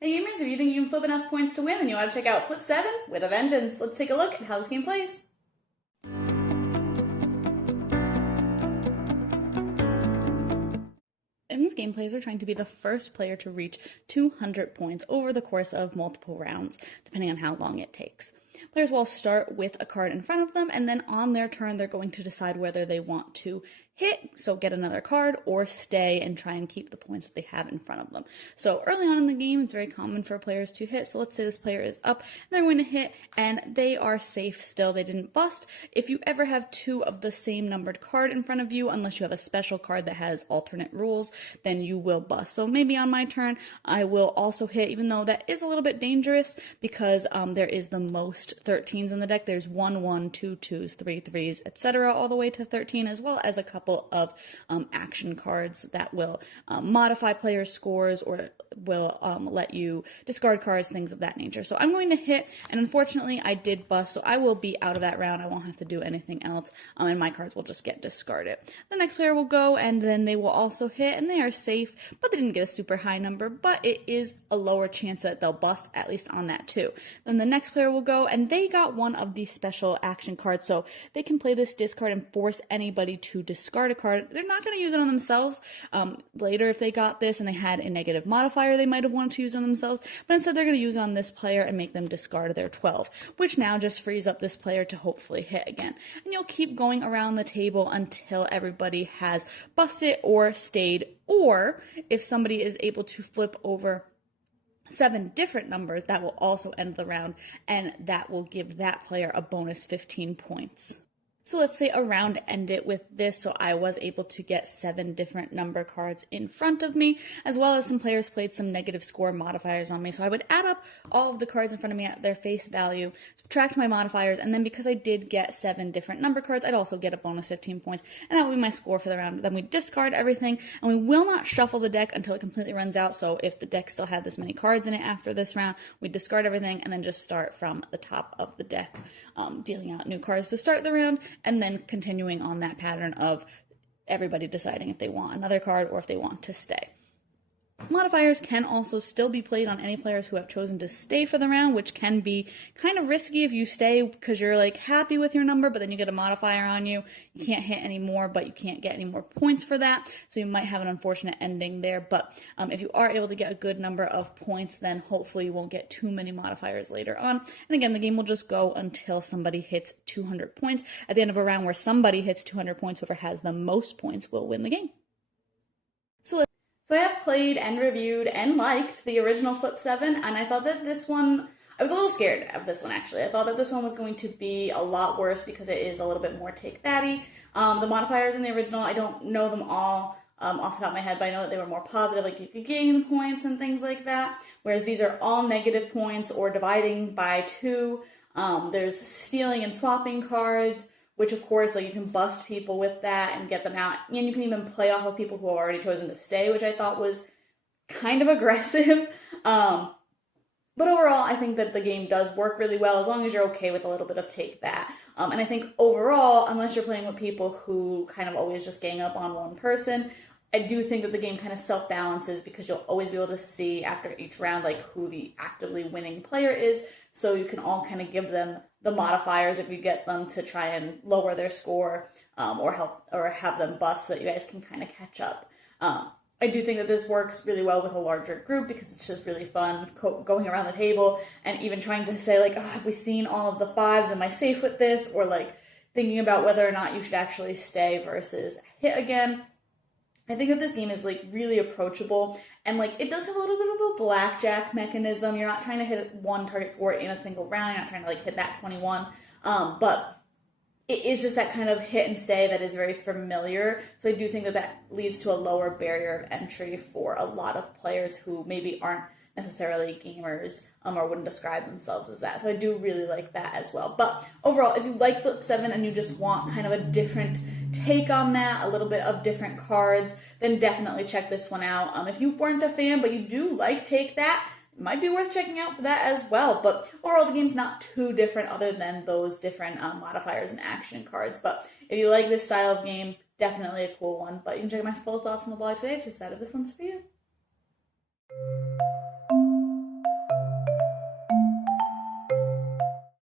Hey gamers, if you think you can flip enough points to win and you want to check out Flip 7 with a vengeance, let's take a look at how this game plays. In this game, players are trying to be the first player to reach 200 points over the course of multiple rounds, depending on how long it takes. Players will start with a card in front of them, and then on their turn, they're going to decide whether they want to hit, so get another card, or stay and try and keep the points that they have in front of them. So early on in the game, it's very common for players to hit. So let's say this player is up, and they're going to hit, and they are safe still. They didn't bust. If you ever have two of the same numbered card in front of you, unless you have a special card that has alternate rules, then you will bust. So maybe on my turn, I will also hit, even though that is a little bit dangerous because there is the most 13s in the deck. There's 1, 1, 2, 2s, 3, 3s, etc., all the way to 13, as well as a couple of action cards that will modify players' scores or will let you discard cards, things of that nature. So I'm going to hit, and unfortunately I did bust, so I will be out of that round. I won't have to do anything else, and my cards will just get discarded. The next player will go, and then they will also hit, and they are safe, but they didn't get a super high number, but it is a lower chance that they'll bust, at least on that too. Then the next player will go, and they got one of these special action cards, so they can play this discard and force anybody to discard a card. They're not going to use it on themselves. Later, if they got this and they had a negative modifier, they might have wanted to use it on themselves, but instead they're going to use it on this player and make them discard their 12, which now just frees up this player to hopefully hit again. And you'll keep going around the table until everybody has busted or stayed, or if somebody is able to flip over 7 different numbers, that will also end the round, and that will give that player a bonus 15 points. So let's say a round ended with this, so I was able to get 7 different number cards in front of me, as well as some players played some negative score modifiers on me. So I would add up all of the cards in front of me at their face value, subtract my modifiers, and then because I did get 7 different number cards, I'd also get a bonus 15 points, and that would be my score for the round. Then we discard everything, and we will not shuffle the deck until it completely runs out. So if the deck still had this many cards in it after this round, we discard everything and then just start from the top of the deck, dealing out new cards to start the round, and then continuing on that pattern of everybody deciding if they want another card or if they want to stay. Modifiers can also still be played on any players who have chosen to stay for the round, which can be kind of risky if you stay because you're like happy with your number, but then you get a modifier on you. You can't hit anymore, but you can't get any more points for that. So you might have an unfortunate ending there. But if you are able to get a good number of points, then hopefully you won't get too many modifiers later on. And again, the game will just go until somebody hits 200 points. At the end of a round where somebody hits 200 points, whoever has the most points will win the game. So I have played and reviewed and liked the original Flip 7, and I thought that this one, I was a little scared of this one actually. I thought that this one was going to be a lot worse because it is a little bit more take-thatty. The modifiers in the original, I don't know them all off the top of my head, but I know that they were more positive, like you could gain points and things like that, whereas these are all negative points or dividing by 2. There's stealing and swapping cards, which of course, like you can bust people with that and get them out. And you can even play off of people who have already chosen to stay, which I thought was kind of aggressive. But overall, I think that the game does work really well as long as you're okay with a little bit of take that. And I think overall, unless you're playing with people who kind of always just gang up on one person, I do think that the game kind of self-balances because you'll always be able to see after each round like who the actively winning player is, so you can all kind of give them the modifiers if you get them to try and lower their score or help or have them bust so that you guys can kind of catch up. I do think that this works really well with a larger group because it's just really fun going around the table and even trying to say like, oh, have we seen all of the 5s? Am I safe with this? Or like thinking about whether or not you should actually stay versus hit again. I think that this game is like really approachable and like it does have a little bit of a blackjack mechanism. You're not trying to hit one target score in a single round. You're not trying to like hit that 21. But it is just that kind of hit and stay that is very familiar. So I do think that that leads to a lower barrier of entry for a lot of players who maybe aren't necessarily gamers or wouldn't describe themselves as that. So I do really like that as well. But overall, if you like Flip 7 and you just want kind of a different take on that, a little bit of different cards, then definitely check this one out. If you weren't a fan but you do like Take That, it might be worth checking out for that as well. But overall, the game's not too different other than those different modifiers and action cards. But if you like this style of game, definitely a cool one. But you can check my full thoughts on the blog today. I just decided this one's for you.